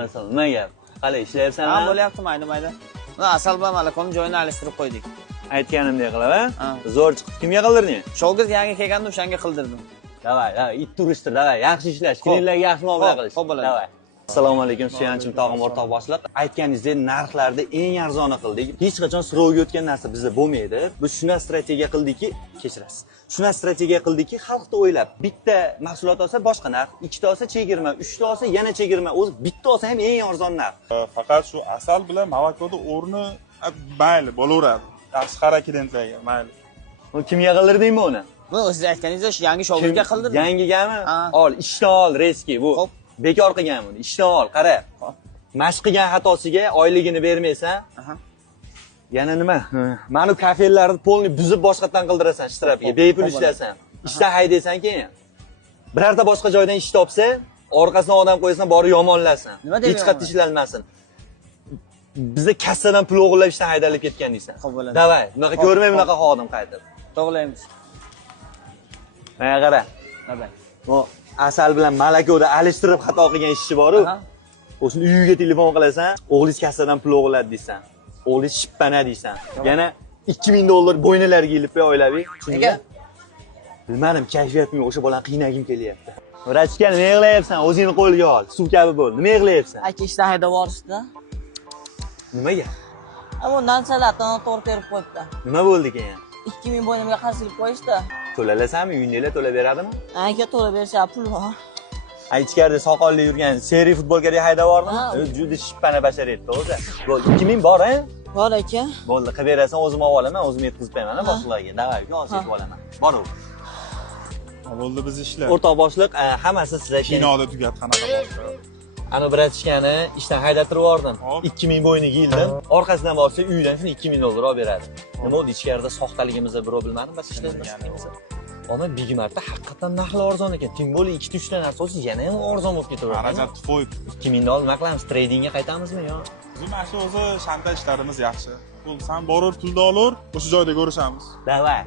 Alaykum. Nima gap? Qalay ishlayapsan? Ha, bo'lyapti, mayda. Mana Asal bilan Malakoni joyini alishtirib qo'ydik. Aytganimdek qilib, ha? Zo'r chiqib kimga qildirding? Shogird yangi kelganda o'shanga qildirdim. Davay, it turishtir, davay. Yaxshi ishlash, klientlarga yaxshi muomala qilish. Xo'p bo'ladi. Davay. Assalomu alaykum, suyanchim tog'im o'rtoq boshliq. Aytganingizdek, narxlarni eng arzoni qildik. Hech qachon sirovga o'tgan narsa bizda bo'lmaydi. Biz shuna strategiya qildikki, kechirasiz. Shuna strategiya qildikki, xalqni o'ylab, bitta mahsulot olsa boshqa narx, ikkita olsa chegirma, uchta olsa yana chegirma, o'zi bitta olsa ham eng arzon narx. Faqat shu Asal bilan Mavakoda o'rni mayli bo'laveradi. Yaxshi xarakterlarga mayli. Kimga qildirdingmi uni? Bu siz aytganingizdek shu yangi shogirdga qildirdim. Yangigami? Ol, ishdan ol, reski bu. Bekor qilgan buni. Ishdan ol, qara. Mashq qilgan xatosiga oyligini bermaysan. Yana nima? Mani kafelarni polni buzib boshqatdan qildirasan shtrapiga, bepul ishlasan. Ishdan haydaysan keyin. Birorta boshqa joydan ish topsa, orqasidan odam qo'ysan, borib yomonlasan. Hech qattiq ishlanmasin. Bizda kassadan pul o'g'irlab ishdan haydalib ketgan deysan. Davay, bunaqa ko'rmay bunaqa xodim qaytib. To'g'laymiz. Mana qara. Davay. Bu Asal bilan Malakoda alishtirib xato qilgan ishchi bor-ku. O'sini uyiga telefon qilasan, o'g'lingiz kassadan pul o'g'irladi deysan. O'g'lingiz shippana deysan. Yana $2000 bo'ynalariga ilib qo'y oilaviy. Nega? Bilmadim, kayfiyatim yo'q, o'sha bolani qiynagim kelyapti. Vrachga nima yig'layapsan? O'zingni qo'lga ol. Suv kabi bo'l. Nima yig'layapsan? Aka ishdan haydab yuborishdi. Nimaga? Bundan salatdan to'g'ri terib qo'yibdi. Nima bo'ldi keyin? 2000 bo'ynimga qarshilik qo'yishdi. To'lalasanmi? Uyingdagilar to'lab beradimi? Aka to'lab bersa pul bor. Ichkarida soqolli yurgan seri futbolkaga haydab yubordim. Juda shippana bashar etdi o'zi. Bu 2000 bor, ha? Bor aka. Bo'ldi, qilib berasan, o'zim olib olaman, o'zim yetkazib qo'yaman boshliqlarga. Davay, olib ketib olaman. Bor-ku. Bo'ldi biz ishlar. O'rtoq boshliq, hammasi sizga Kinoda tugat qanaqa boshqa. Ana bratishkani ishdan haydattirib yubordim. 2000 bo'yniga yildim. Orqasidan borsa uydan shuni $2000 olib beradi. Nima bo'ldi ichkarida soxtaligimizni birov bilmadim, bas ishlayapmiz. Ona big marta haqiqatan narxlar arzon ekan. Tim bo'li 2-3 ta narsa olsa yana ham arzon bo'lib ketaveradi. Xarajatni qo'yib. $2000 nima qilamiz? Tradingga qaytamizmi yo? Bizim mana shu o'zi shanta ishlarimiz yaxshi. Pul san borur, pulni olur, o'sha joyda ko'rishamiz. Davay.